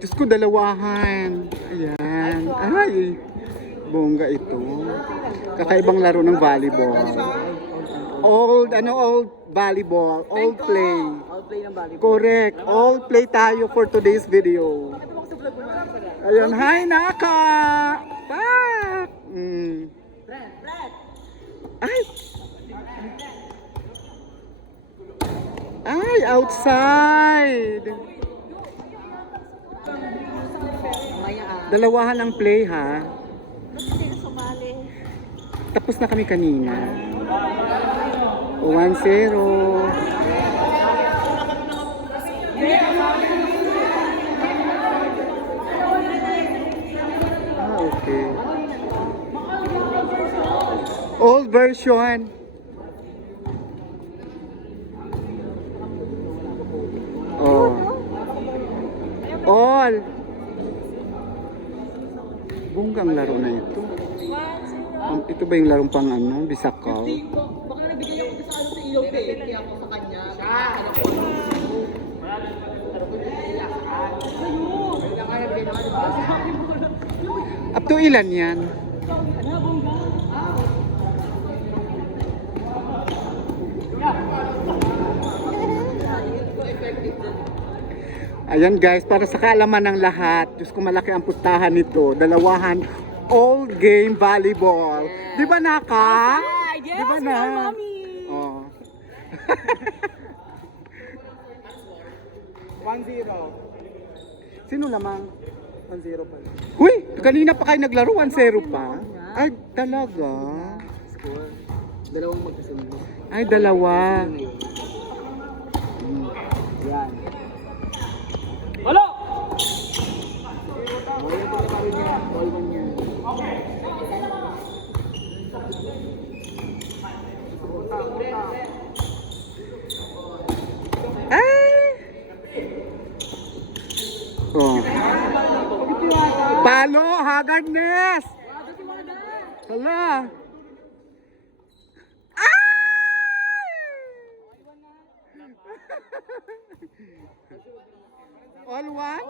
Diyos ko, dalawahan. Ayan. Ay, bongga ito. Kakaibang laro ng volleyball. Old volleyball. Old play. All play ng volleyball. Correct. Old play tayo for today's video. Ayun, hi Naka! Pak! Ay! Ay, outside! Dalawahan ang play ha. Tapos na kami kanina. 1-0. Okay. Old version. Oh. All. Bunggang laro na ito. Ito ba yung larong pang ano? Bisakaw? Baka nabigyan ako sa ano sa ilaw pay. Kaya ako sa kanya. Up to ilan yan? Ayan guys, para sa kaalaman ng lahat, Diyos ko malaki ang pustahan nito, dalawahan old game volleyball. Di ba Naka? Yes, Di ba na? mommy. Oh. 1-0. Sino lamang? 1-0 pa. Uy, kanina pa kayo naglaro, 1-0 pa? Ay, talaga? Score. Dalawang magkasunod. Ay, dalawa. Yan. Wala! Ay! Oh. Palo, Hagadnes! Hala! All one?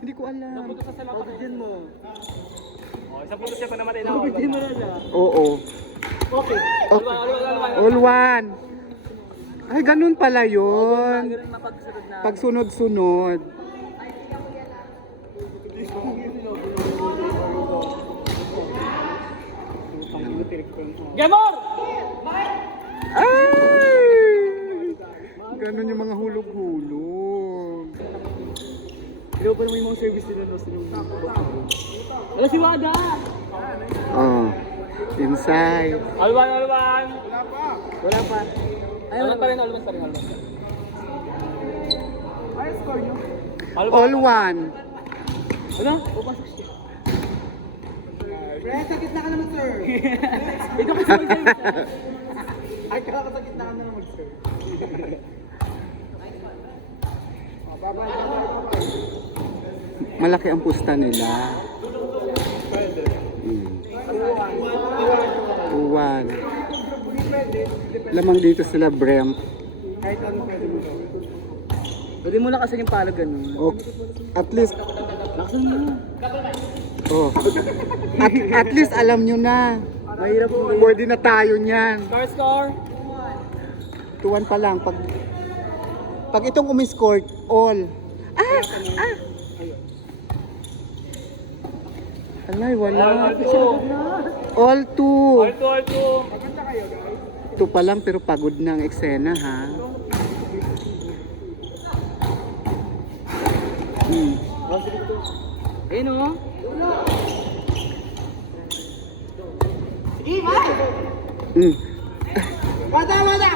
Hindi ko alam. Pabigyan mo. Oh, isang punto siya pa naman na. Pabigyan mo na lang. Oo. Okay. All one. Ay, ganun pala yun. Ganun mapagsunod na. Pag sunod-sunod. Gamor! Ay! Ganun yung mga hulog-hulog. Ikaw pa naman yung mga service nila no? Wala si Wada! Oh. Inside. Alwan, alwan! Wala pa. Ay, Alwan pa rin, alwan pa rin, alwan. Ay, score nyo. All one. Ano? Pupasok siya. Pre, sakit na ka naman, sir. Ito kasi mag-service. Ay, kakasakit na ka naman mag-serve. Malaki ang pusta nila. Uwan. Lamang dito sila, Brem. Kahit ano pwede mo gawin. Pwede mo lakasan yung pala ganun. Oh, at least, Lakasan mo. oh. At least alam nyo na. Mahirap mo. Pwede na tayo niyan. Score! Tuwan pa lang. Pag itong umiscore, all. Ah! Alay, wala. All two. All two! Ito pa lang pero pagod na ang eksena ha. Ayun o. Mm. Wada! Wada!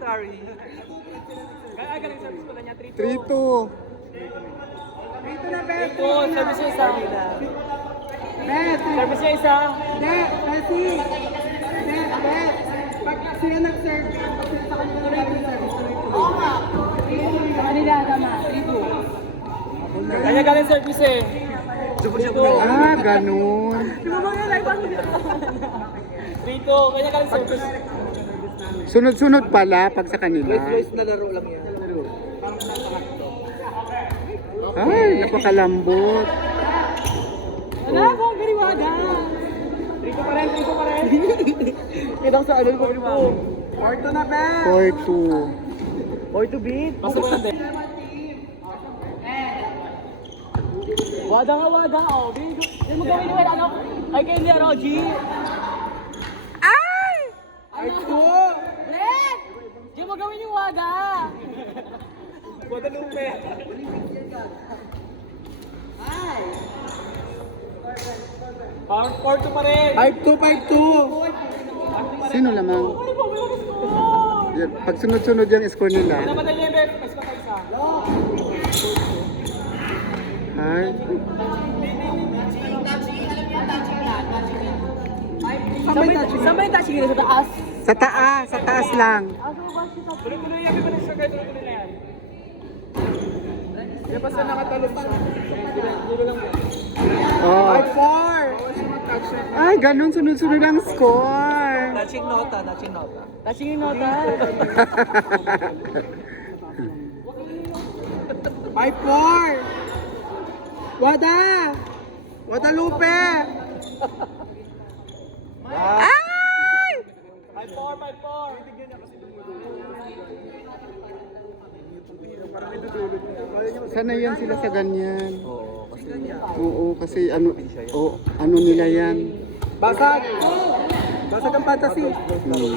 Sorry. Kaya galing service pala niya, 3-2. 3-2. Dito na, Beth! Ito, service niya isa. Beth! Service niya isa. Beth! Bessie! Beth! Beth! Pag sila nag-serve, pag sila sa kanila nag-serve, oo nga! Sa kanila, tama. 3-2. Kaya galing service eh. Ah, ganun. Di ba mga live ang 3-2, kanya galing service. Sunod-sunod pala pag sa kanila. na laro lang yan. Ay, napakalambot. Wala po, gariwada. 3-2 pa rin, 3-2 pa rin. Kita ko sa ano ko gariwada. Orto na, be. 4-2. Orto, beat. Basta mo lang din. Wada nga, wada. Oh, di mo gawin yung ano? Ay, kay Lia Roji. Ay! Ay, ko! Red! Di mo gawin yung wada. Guadalupe. Ay! 4-2 pa rin. 5-2, 5-2. Sino lamang? Yan, pag sunod-sunod yung score nila. Napadali yung bet, mas patay isa. Ay, Saan ba yung touching nila? Sa taas? sa taas lang. Tuloy-tuloy yan, may siya kayo, tuloy-tuloy na yan. Di ba sa nakatalog siya? Oh. 5-4! Ay, ganun sunod-sunod ang score. Touching nota, touching nota. Touching yung nota. 5-4! Wada! Guadalupe! Ay! 5-4, 5-4. Sana yan sila sa ganyan. Oo, kasi ano, ano nila yan. Basag! Basag ang fantasy! Hmm.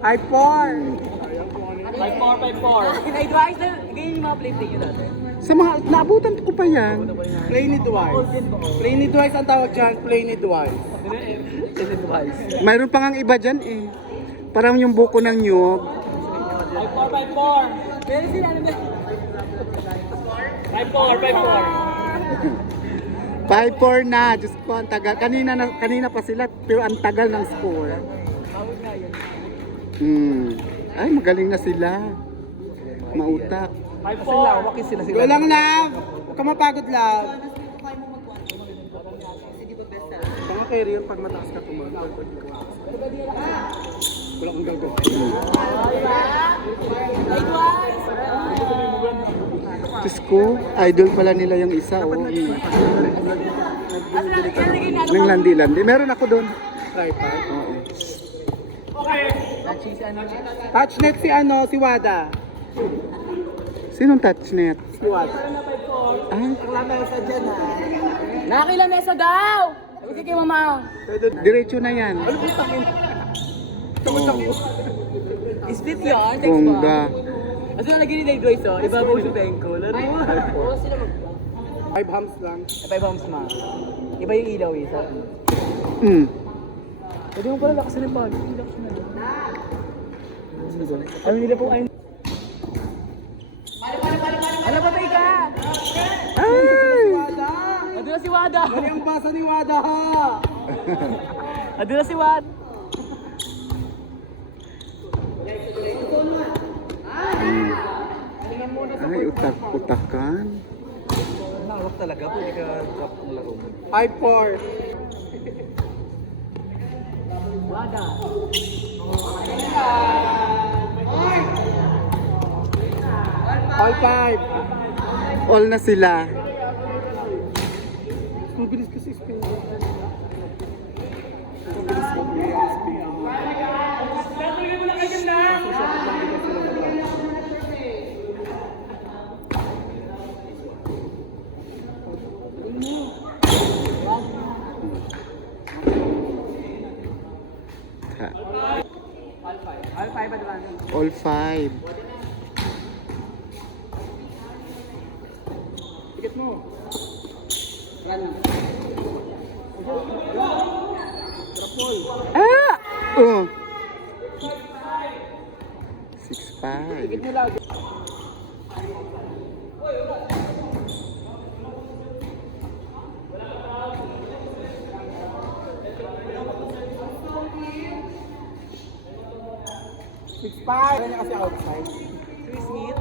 5-4! 5-4, 5-4. In-advise na, ganyan yung mga play nyo dati. Sa mga, naabutan ko pa yan. Play ni Dwight. Play ni Dwight ang tawag dyan, play ni Dwight. Mayroon pa ngang iba dyan eh. Parang yung buko ng nyog. 5-4, 5-4. Pero sila ano ba? 5-4, 5-4. 5-4 na. Diyos ko, ang tagal. Kanina pa sila, pero ang tagal ng score. Ay, magaling na sila. Mautak. 5-4. Walang love! Huwag ka mapagod love. Tanga kay Rion pag mataas ka tumagal. Wala kang gagawin. Diyos ko, idol pala nila yung isa. Oh. Nang landi-landi. Meron ako doon. Tripod. Oo. Touch net si ano, si Wada. Sinong touchnet? Si Wada. Ay, Lamesa dyan ha. Nakilamesa daw! Sige kay mama. diretso na yan. Split yun, text ba? Bongga. Asa nalagyan ni Dave Joyce, oh. Ibabaw si Tenko. Laro mo. 5 hams lang. 5 homes ma. Iba yung ilaw eh. Sa... Hmm. Pwede mo pala lakasan ng pag. Ilaw ko na. Ano nila po ay... Ano ba tayo ka? Ay! Wada! Ado na si Wada. Mali ang basa ni Wada ha! Ado na si Wada. Ay, utak-utakan. Nawak talaga, pwede ka drop ang laro mo. 5-4. Wada. 5-5. All na sila. Ang bilis kasi spin. All five. Ticket mo. Ah! Oh. 6-5. Kaya niya kasi outside. Chris Smith.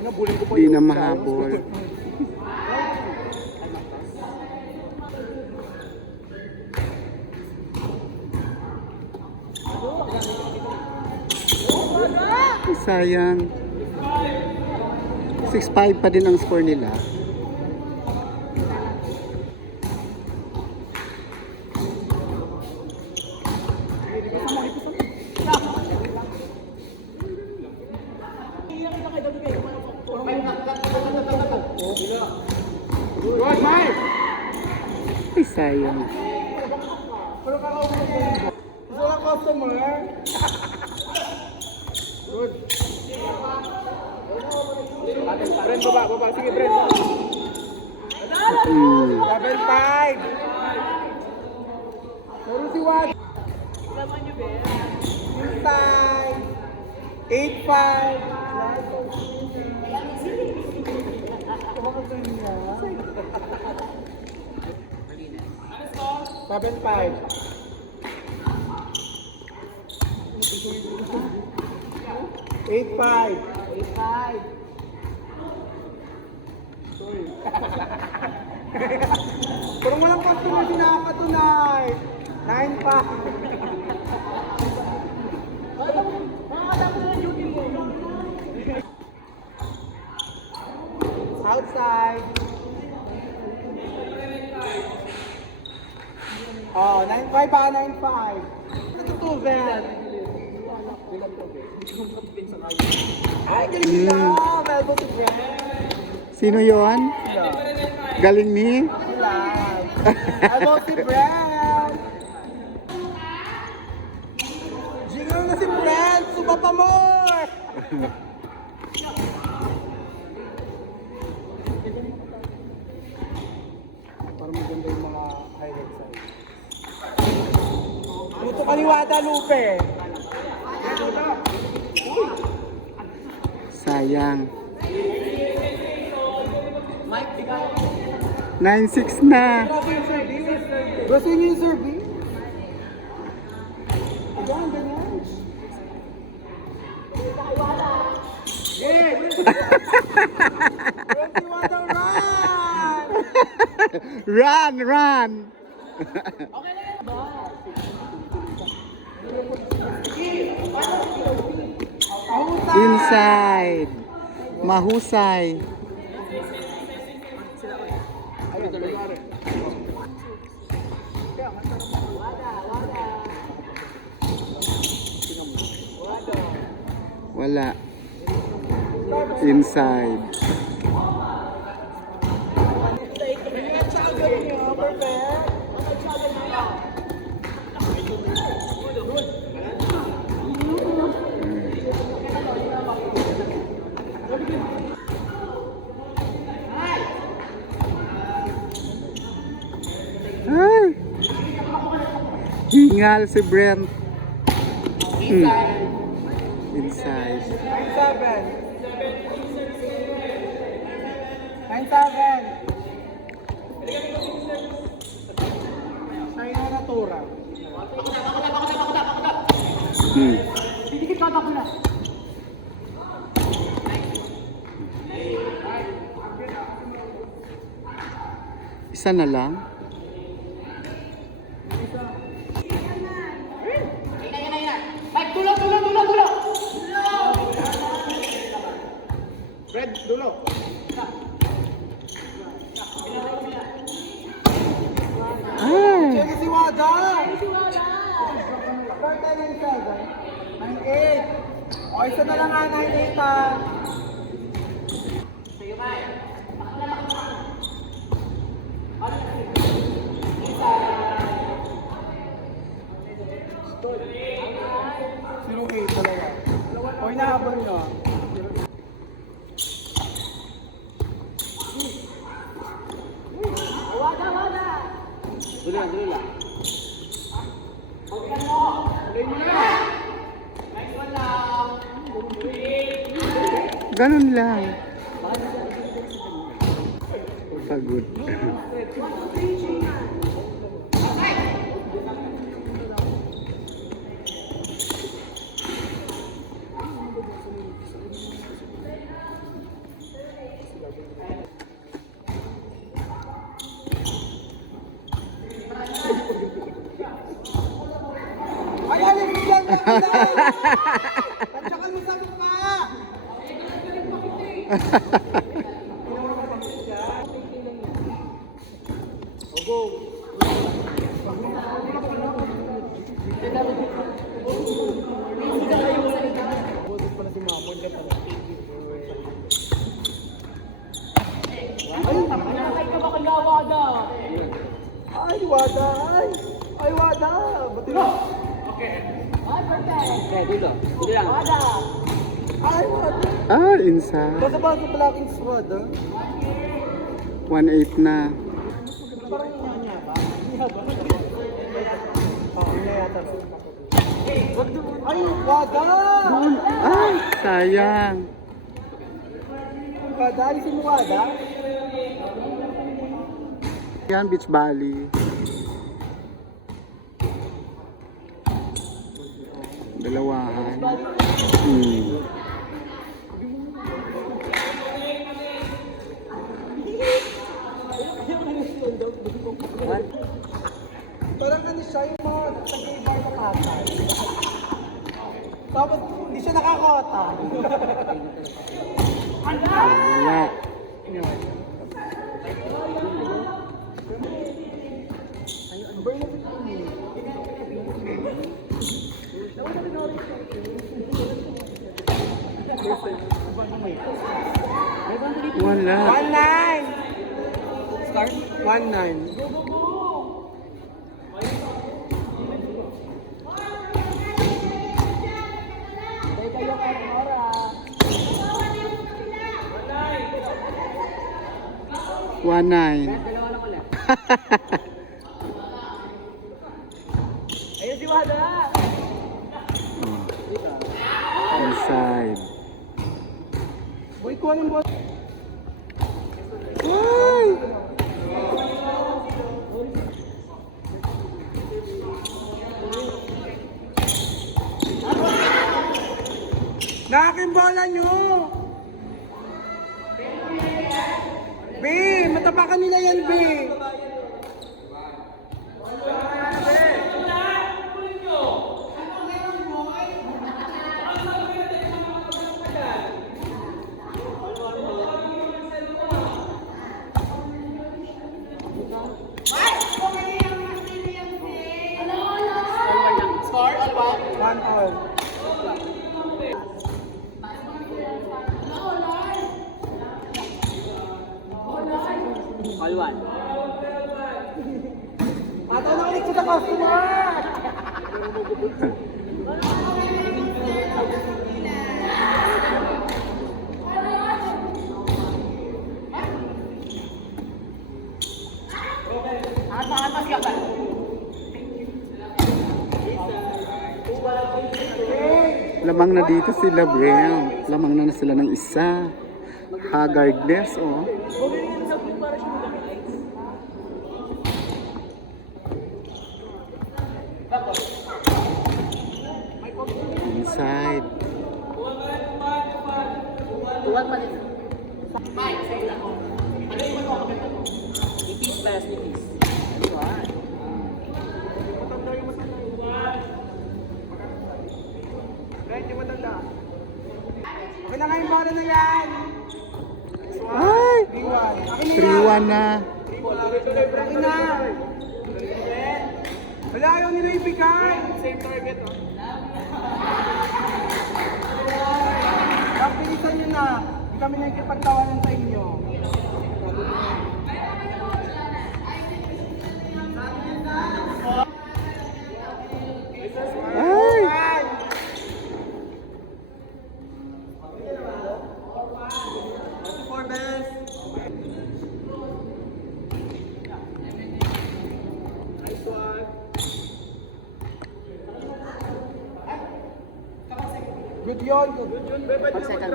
No Nabulin ko po Di na mahabol. Sayang. 6-5 pa din ang score nila. Ay, sayang. Gusto lang customer. Brent, baba. Sige, Brent. 7-5. Pero si Wad. Inside. 8-5. Seven five. 8-5. 8-5. Pero walang customer sinakatunay. 9-5. Outside. Oh, 9-5 pa, 9-5. Ito to, Ven. Ay, galing na. Elbow to Ven. Sino yon? Galing ni? Elbow si Brent. Jingle na si Brent. Suba pa more. Parang maganda yung mga highlights sa'yo. Luto kaliwata, Lupe. Sayang. 9-6 na. Gusto niyo yung service? Ayan, ganyan. Yeah! Kaliwata, run! Run! Inside. Mahusay. Wala. Inside. Ay! Hingal si Brent. Inside. 9-7. 9-7. Sa'yo na natura. Didikit ka ako na. Isa na lang. Red, dulo. Ay! Check si Wada. Start na yung 7. 9-8. O, isa na lang nga, 9-8 ha. Zero 8 talaga. O, inahabol nyo. Ganun lang. Pagod. Tansyakan mo sa mukha! Ay, ka ba kagawada? Ay, Wada! Ay, Wada! Buti na! Ay, perfect. Okay, dulo. Dulo lang. Wada. Ay, Wada! Ah, inside. Basta ba sa Black Ins Wada? 1-8 na. Parang niya ba? Oo, niya yata. Ay, Wada! Ay, sayang. Wada, alisin mo Wada? Yan, Beach Bali. Dalawahan. Parang ano siya, yung mga tag-ibar na katay. Tapos, hindi siya nakakota. Wala. Wala. 1-9! Start. 1-9. Kayo kay Nora. 1-9. Dalawa lang ulit. Ayun si Wada. Inside. Boy, kuha ng bot. Ay! Nakaking bola nyo! B! Matapakan nila yan, B! Score, all one. 1-all. All one. Ato na ulit sa customer! Angas ka ba? Lamang na dito sila, Brem. Lamang na sila ng isa. Haggardness, oh. Inside. Tuwag pa din. Nipis, pass, nipis. Medyo matanda. Okay na nga yung bola na yan! Ay! 3-1. 3-1 na. Akin na! Wala, ayaw nila ibigay! Same target, oh. Kapilisan nyo na! Hindi kami nagkipagtawanan sa inyo. Ay! For best! Nice one! Good yun! Good yun! Pag second.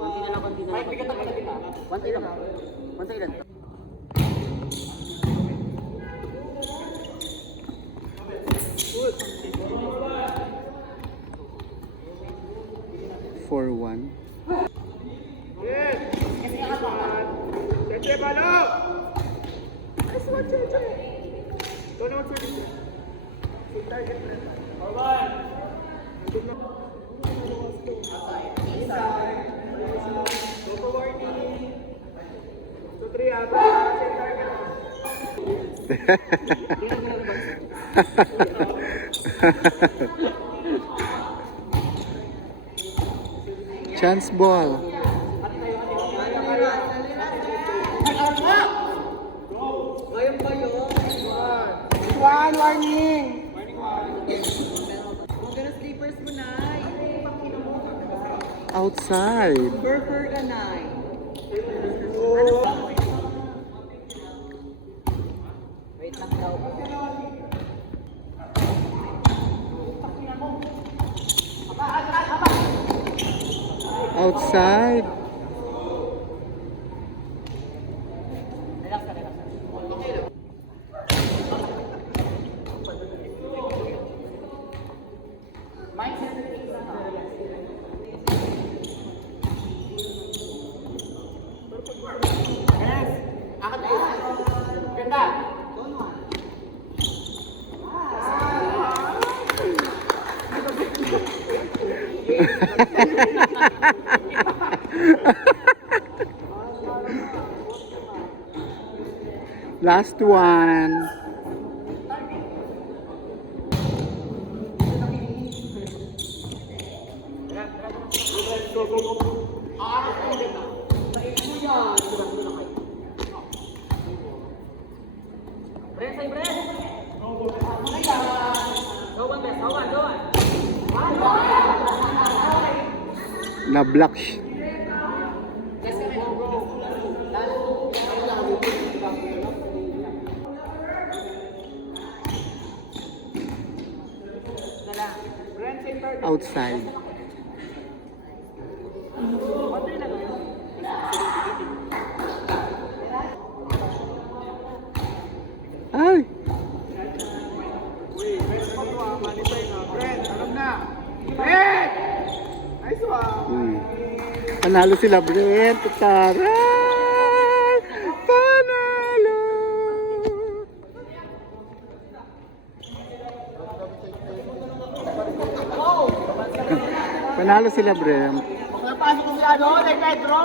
Konti na lang, konti na lang. Konti lang. Konti lang. 4-1. Chance ball. One, warning! Maganda sleepers mo, Nay. Outside. Burger ka, Nay. Wait lang daw. Outside. Relax ka, relax ka. Mindset na isa ka. Yes! Akad na isa. Ganda! Last one. Press, ay press! Go one, best. Go one, go one. Na-block. Yes, ka rin. Outside. Ay! Panalo sila, Brent. Taray! Panalo! Panalo sila, Brent. Napasok ko si ano, kay Pedro!